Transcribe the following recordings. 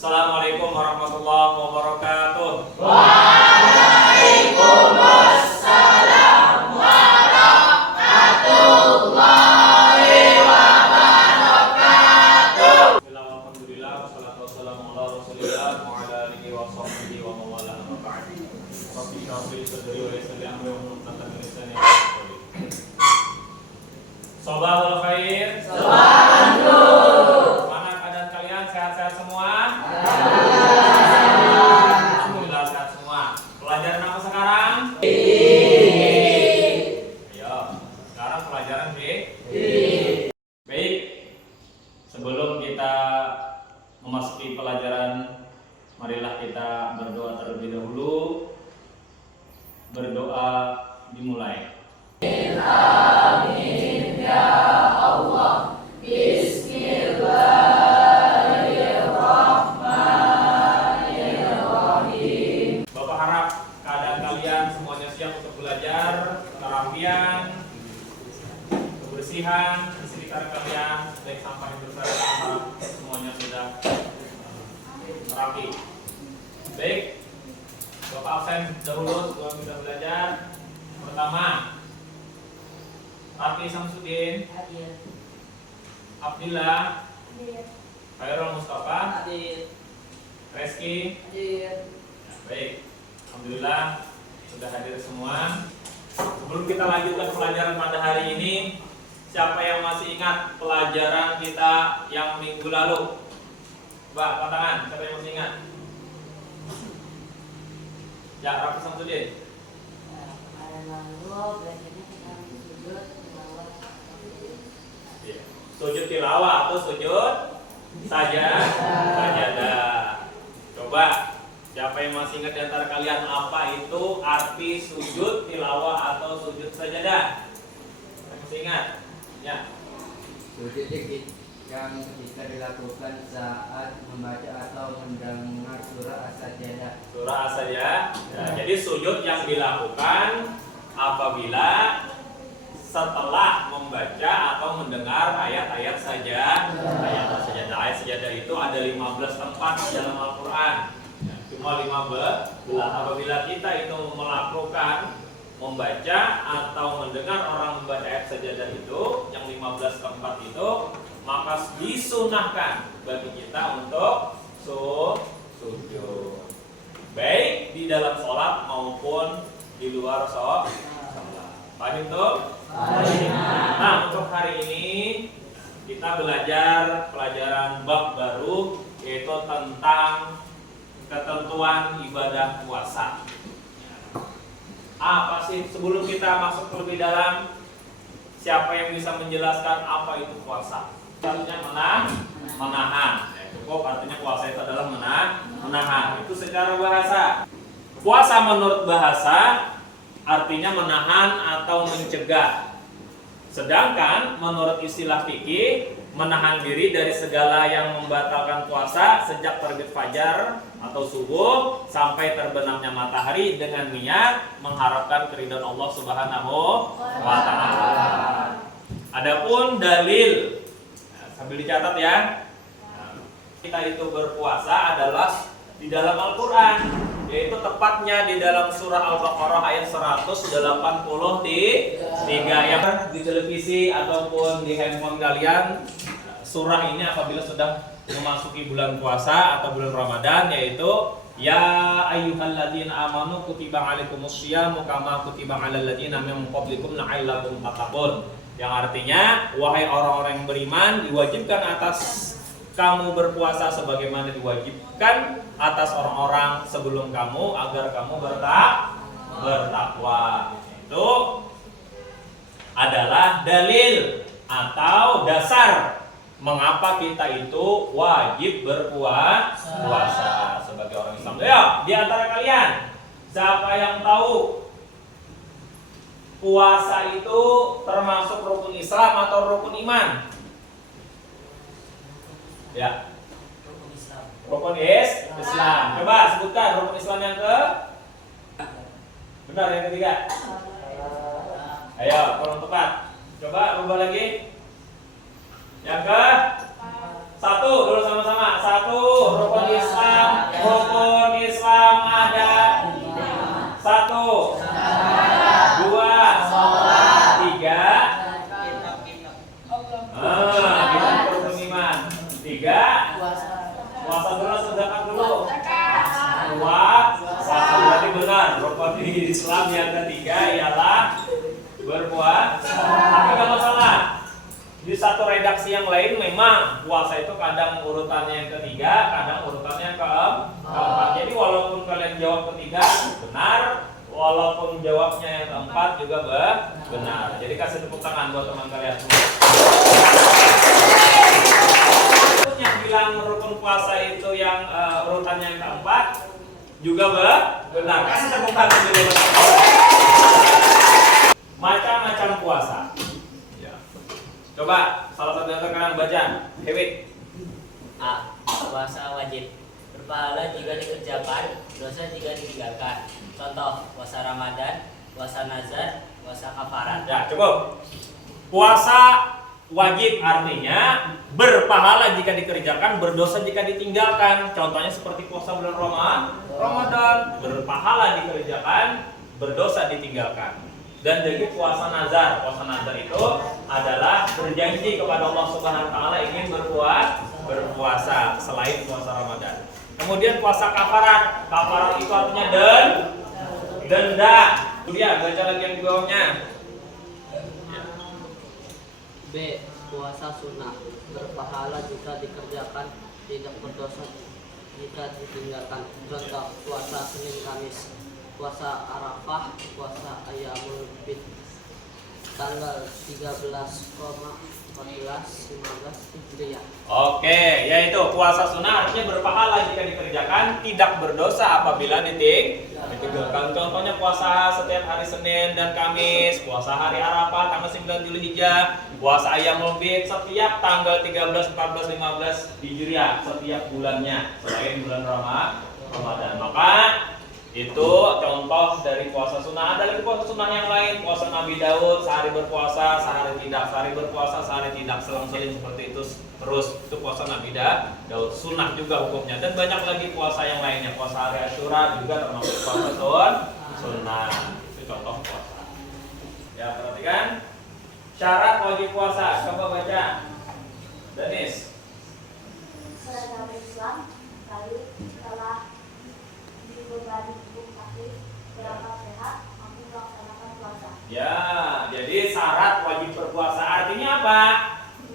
Assalamualaikum warahmatullahi wabarakatuh. Waalaikumsalam warahmatullahi wabarakatuh. Alhamdulillah, wassalatu wassalamu ala Rasulillah wa ala alihi wa sahbihi wa mawala amma ba'd. Rabbi shrah li sadri wa yassir li amri wahlul 'uqdatam min lisani yafqahu qawli. Sabahul khair. Sabahan nur. Mana keadaan kalian? Sehat-sehat semua? Alhamdulillah sehat semua. Pelajaran apa sekarang? Ayo, sekarang pelajaran B. Baik. Sebelum kita memasuki pelajaran, marilah kita berdoa terlebih dahulu. Berdoa dimulai. Amin ya Allah. Bismillahirrahmanirrahim. Bapak harap keadaan kalian semuanya siap untuk belajar, kerapian, kebersihan di sekitar kalian, baik sampah yang berserakan, semuanya sudah rapi. Baik, Bapak absen dahulu sebelum kita belajar. Pertama, Rati Samsudin, Abdillah, Khairul Mustafa, Reski. Baik, alhamdulillah sudah hadir semua. Sebelum kita lanjutkan pelajaran pada hari ini, siapa yang masih ingat pelajaran kita yang minggu lalu? Coba angkat tangan, siapa yang masih ingat? Ya, Rafi Samsudin. Sujud tilawah atau sujud sajadah. Coba siapa yang masih ingat di antara kalian apa itu arti sujud tilawah atau sujud sajadah? Yang masih ingat? Ya. Sujud yang bisa dilakukan saat membaca atau mendengar surah as-sajadah. Surah as-sajadah. Ya, jadi sujud yang dilakukan apabila setelah membaca atau mendengar ayat-ayat saja. Ayat sajadah. Ayat sajadah itu ada 15 tempat di dalam Al-Qur'an. Ya, cuma 15. Apabila kita itu melakukan membaca atau mendengar orang membaca ayat sajadah itu yang 15 tempat itu, maka disunahkan bagi kita untuk sujud. Baik di dalam sholat maupun di luar sholat. Paham tuh? Nah, untuk hari ini kita belajar pelajaran bab baru, yaitu tentang ketentuan ibadah puasa. Apa sih sebelum kita masuk lebih dalam? Siapa yang bisa menjelaskan apa itu puasa? Artinya menahan. Cukup artinya puasa itu adalah menahan. Itu secara bahasa. Puasa menurut bahasa artinya menahan atau mencegah. Sedangkan menurut istilah fikih, menahan diri dari segala yang membatalkan puasa sejak terbit fajar atau subuh sampai terbenamnya matahari dengan niat mengharapkan keridhaan Allah Subhanahu wa taala. Adapun dalil, sambil dicatat ya. Kita itu berpuasa adalah di dalam Al-Qur'an, yaitu tepatnya di dalam surah Al-Baqarah ayat 183 yang di televisi ataupun di handphone kalian. Surah ini apabila sudah memasuki bulan puasa atau bulan Ramadan, yaitu ya ayyuhalladzina amanu kutiba alaikumusyamu kama kutiba alal ladzina min qablikum la'allakum tattaqun. Yang artinya, wahai orang-orang yang beriman, diwajibkan atas kamu berpuasa sebagaimana diwajibkan atas orang-orang sebelum kamu agar kamu bertakwa. Itu adalah dalil atau dasar mengapa kita itu wajib berpuasa sebagai orang Islam. Ya, di antara kalian siapa yang tahu puasa itu termasuk rukun Islam atau rukun iman? Ya. Rukun Islam. Coba sebutkan rukun Islam yang ke? Benar, yang ketiga. Ayo, kurang tepat. Coba rubah lagi. Yang ke? Satu, dulu sama-sama. Satu, rukun Islam. Rukun Islam ada. Satu. Dua. Tiga. Kita rukun iman. Tiga. Puasa dulu, sedekah dulu. Dua. Puasa berarti benar. Rukun Islam yang ketiga ialah berpuasa. Tapi nggak masalah. Di satu redaksi yang lain memang puasa itu kadang urutannya yang ketiga, kadang urutannya yang keempat. Jadi walaupun kalian jawab ketiga benar, walaupun jawabnya yang keempat juga benar. Jadi kasih tepuk tangan buat teman kalian semua. Yang bilang rukun puasa itu yang urutannya yang keempat juga benar. Kasih tepuk tangan dulu. Macam-macam puasa. Coba salah satu yang terkenal baca. Hewi. A. Puasa wajib. Berpahala jika dikerjakan, dosa jika ditinggalkan. Contoh, puasa Ramadan, puasa nazar, puasa kafarat. Ya, cukup. Puasa wajib artinya berpahala jika dikerjakan, berdosa jika ditinggalkan. Contohnya seperti puasa bulan Ramadan, berpahala dikerjakan, berdosa ditinggalkan. Dan jadi puasa nazar itu adalah berjanji kepada Allah Subhanahu wa taala ingin berpuasa selain puasa Ramadan. Kemudian puasa kafarat. Kafarat itu artinya denda. Kemudian baca lagi yang di bawahnya. B. Puasa sunnah. Berpahala jika dikerjakan, tidak berdosa jika ditinggalkan. Contoh, puasa Senin Kamis, puasa Arafah, puasa Ayyamul Bid, tanggal 13,14,15 Hijriah. Oke, yaitu puasa sunnah artinya berpahala jika dikerjakan, tidak berdosa apabila ditinggalkan. Contohnya puasa setiap hari Senin dan Kamis, puasa hari Arafah tanggal 9 Zulhijjah, puasa Ayyamul Bid setiap tanggal 13, 14, 15 Hijriah setiap bulannya selain bulan Ramadan. Maka itu contoh dari puasa sunnah. Ada lagi puasa sunnah yang lain, puasa Nabi Daud, sehari berpuasa, sehari tidak, sehari berpuasa, sehari tidak, selang-seling seperti itu terus. Itu puasa Nabi Daud, sunnah juga hukumnya. Dan banyak lagi puasa yang lainnya, puasa hari Asyura juga termasuk puasa sunnah. Itu contoh puasa. Ya, perhatikan syarat wajib puasa. Coba baca, Danis. Seragam Islam lalu telah dibebani hukum taklif berangkat sehat mampu melaksanakan puasa. Ya, jadi syarat wajib berpuasa artinya apa?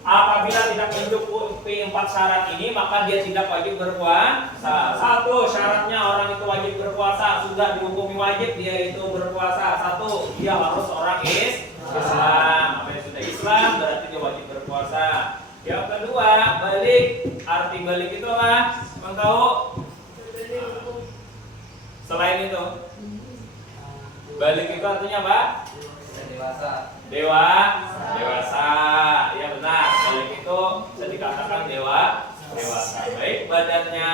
Apabila tidak mencukupi 4 syarat ini maka dia tidak wajib berpuasa. Satu, syaratnya orang itu wajib berpuasa, sudah dihukumi wajib dia itu berpuasa. Satu, dia harus orang Islam. Apa yang sudah Islam berarti dia wajib berpuasa. Yang kedua, balik. Arti balik itu apa? Kamu tahu? Selain itu, balik itu artinya apa? Dewasa. Ya benar. Balik itu bisa dikatakan dewasa. Baik badannya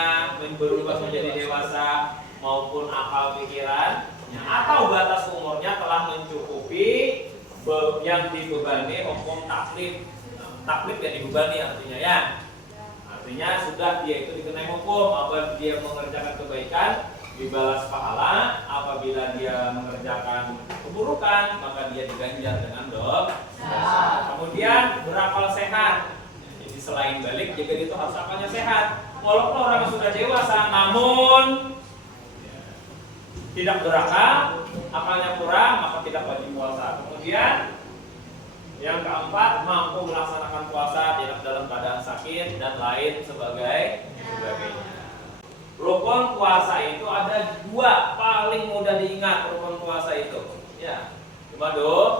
berubah menjadi dewasa maupun akal pikirannya atau batas umurnya telah mencukupi yang dibebani hukum taklif. Taklif yang dibebani artinya ya. Artinya sudah dia itu dikenai hukum apabila dia mengerjakan kebaikan dibalas pahala, apabila dia mengerjakan keburukan maka dia diganjar dengan dosa. Kemudian berakal sehat. Jadi selain balik juga itu harus akalnya sehat. Walaupun orang sudah dewasa namun tidak berakal, akalnya kurang maka tidak wajib puasa. Kemudian yang keempat, mampu melaksanakan puasa tidak dalam keadaan sakit dan lain sebagainya. Rukun puasa itu ada 2 paling mudah diingat rukun puasa itu. Ya, cuma 2.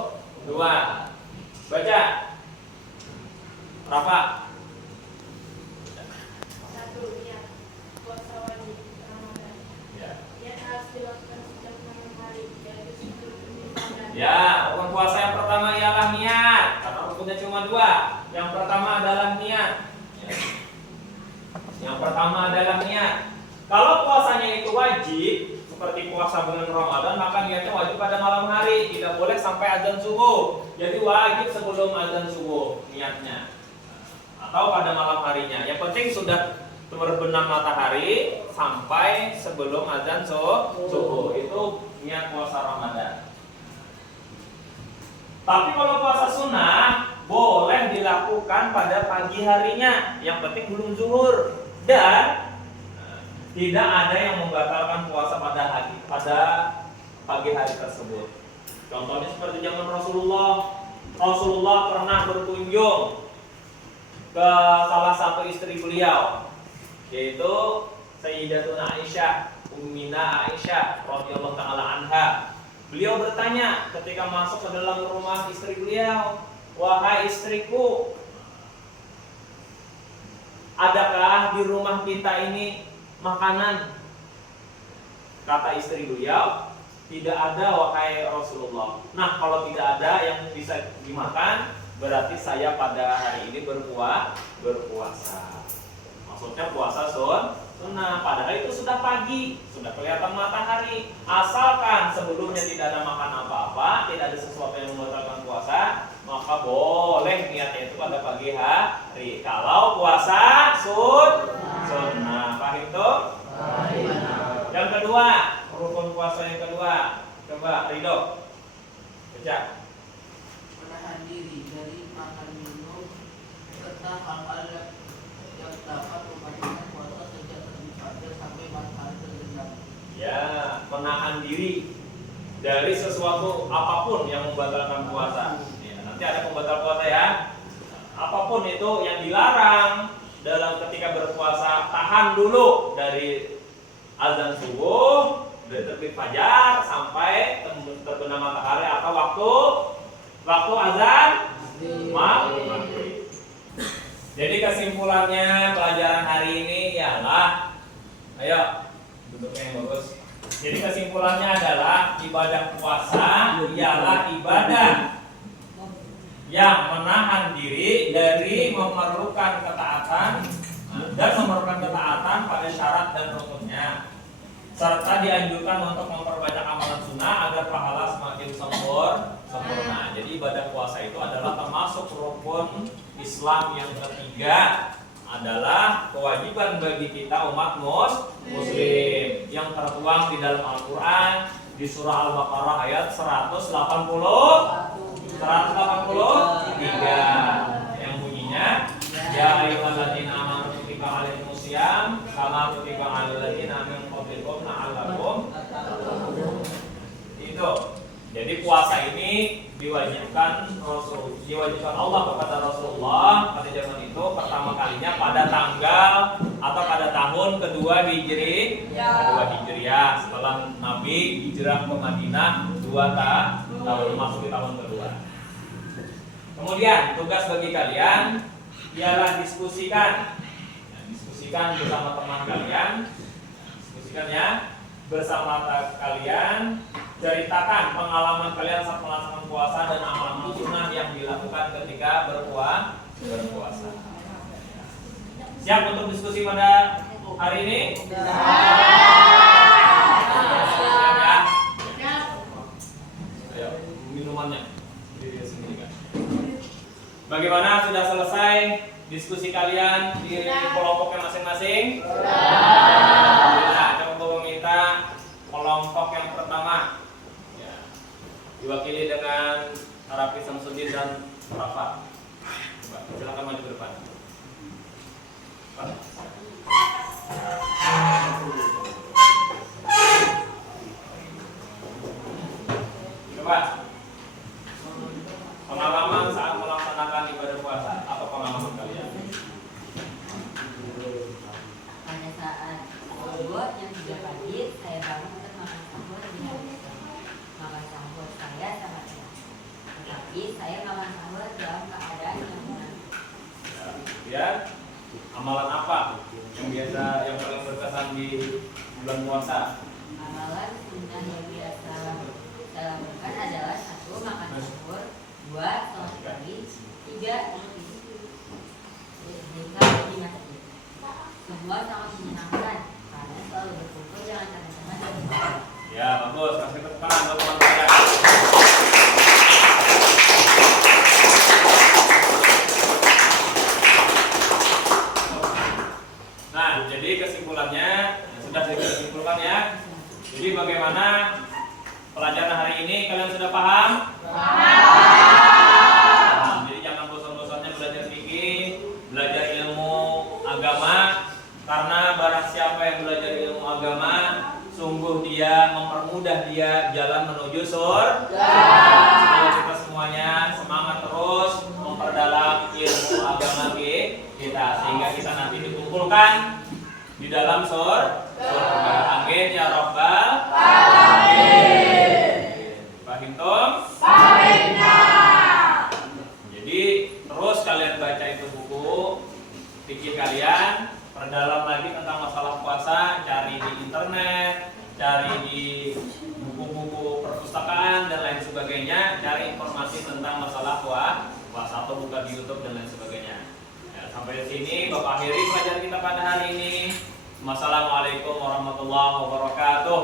Baca. Rafa. Satu, ya, puasa wajib Ramadan. Ya. Ia harus dilakukan setiap malam hari, yaitu sebelum Ramadan. Ya, rukun puasa yang pertama ialah niat. Karena rukunnya cuma 2. Yang pertama adalah niat. Yang pertama adalah niat. Kalau puasanya itu wajib, seperti puasa bulan Ramadan, maka niatnya wajib pada malam hari, tidak boleh sampai azan subuh. Jadi wajib sebelum azan subuh niatnya. atau pada malam harinya. Yang penting sudah terbenam matahari sampai sebelum azan subuh. Itu niat puasa Ramadan. Tapi kalau puasa sunnah boleh dilakukan pada pagi harinya. Yang penting belum zuhur, dan tidak ada yang membatalkan puasa pada pagi hari tersebut. Contohnya seperti zaman Rasulullah. Rasulullah pernah berkunjung ke salah satu istri beliau, yaitu Sayyidatuna Aisyah, Ummina Aisyah radhiyallahu taala anha. Beliau bertanya ketika masuk ke dalam rumah istri beliau, "Wahai istriku, adakah di rumah kita ini makanan?" Kata istri beliau, "Tidak ada wahai Rasulullah." Nah, kalau tidak ada yang bisa dimakan, berarti saya pada hari ini berpuasa. Maksudnya puasa sunnah, padahal itu sudah pagi, sudah kelihatan matahari. Asalkan sebelumnya tidak ada makan apa-apa, tidak ada sesuatu yang membatalkan puasa, maka boleh niatnya itu pada pagi hari. Kalau puasa sunnah, paham itu? Yang kedua, rukun puasa yang kedua, coba Ridho baca. Menahan diri dari makan minum serta hal-hal yang dapat membatalkan puasa sejak terbit fajar sampai matahari terbenam. Ya, menahan diri dari sesuatu apapun yang membatalkan puasa. Ya, nanti ada pembatal puasa ya. Apapun itu yang dilarang dalam ketika berpuasa, tahan dulu dari azan subuh, dari terbit fajar sampai terbenam matahari atau waktu azan maghrib. Jadi kesimpulannya pelajaran hari ini ialah, ayo duduknya yang bagus. Jadi kesimpulannya adalah ibadah puasa ialah ibadah yang menahan diri dari memerlukan ketaatan dan memerlukan ketaatan pada syarat dan rukunnya, serta dianjurkan untuk memperbanyak amalan sunnah agar pahala semakin sempurna. Jadi ibadah puasa itu adalah termasuk rukun Islam yang ketiga, adalah kewajiban bagi kita umat muslim yang tertuang di dalam Al-Quran di surah Al-Baqarah ayat 183 yang bunyinya, ya ayyuhalladzina amanu kutiba alaikumus syiyam kama kutiba alal ladzina min qablikum la'allakum tattaqun. Itu. Jadi puasa ini diwajibkan Allah kepada Rasulullah pada zaman itu pertama kalinya pada tanggal atau pada tahun kedua Hijriah setelah Nabi hijrah ke Madinah 2 tahun, masuk di tahun kedua. Kemudian tugas bagi kalian ialah diskusikan bersama teman kalian, bersama kalian, ceritakan pengalaman kalian saat melaksanakan puasa dan amalan sunnah yang dilakukan ketika berpuasa. Siap untuk diskusi pada hari ini? Siap ya? Ayo, minumannya diri sendiri kan. Bagaimana, sudah selesai diskusi kalian di kelompoknya masing-masing? Nah, coba meminta kelompok yang pertama ya, diwakili dengan Arafi Samsudin dan Rafa. Coba silakan maju ke depan. Coba pengalaman saat melaksanakan ibadah puasa, apa pengalaman kalian? Pada saat subuh jam 3 pagi saya bangun untuk makan sahur di hari itu. Makan sahur saya sangat enak, tetapi saya makan sahur dalam keadaan yang benar. Ya, amalan apa yang paling berkesan di bulan puasa? Amalan sunnah yang biasa saya lakukan adalah 1. Makan sahur, 2. Sholat pagi, 3. Zikir di masjid. Semua sangat menyenangkan karena selalu berkumpul dengan teman-teman dan saudara. Ya, bagus. Kasih tepuk tangan buat teman saya. Sudah disimpulkan ya. Jadi bagaimana pelajaran hari ini, kalian sudah paham? Paham. Jadi jangan bosan-bosannya belajar fikih, belajar ilmu agama, karena barang siapa yang belajar ilmu agama, sungguh dia mempermudah dia jalan menuju surga. Semoga kita semuanya semangat terus memperdalam ilmu agama kita, sehingga kita nanti dikumpulkan di dalam surga. Amin ya rabbal alamin. Paham tom? Jadi terus kalian baca itu buku fikih kalian, perdalam lagi tentang masalah puasa, cari di internet, cari di buku-buku perpustakaan dan lain sebagainya, cari informasi tentang masalah puasa atau buka di YouTube dan lain sebagainya. Ya, sampai sini Bapak akhiri pelajaran kita pada hari ini. Wassalamualaikum warahmatullahi wabarakatuh.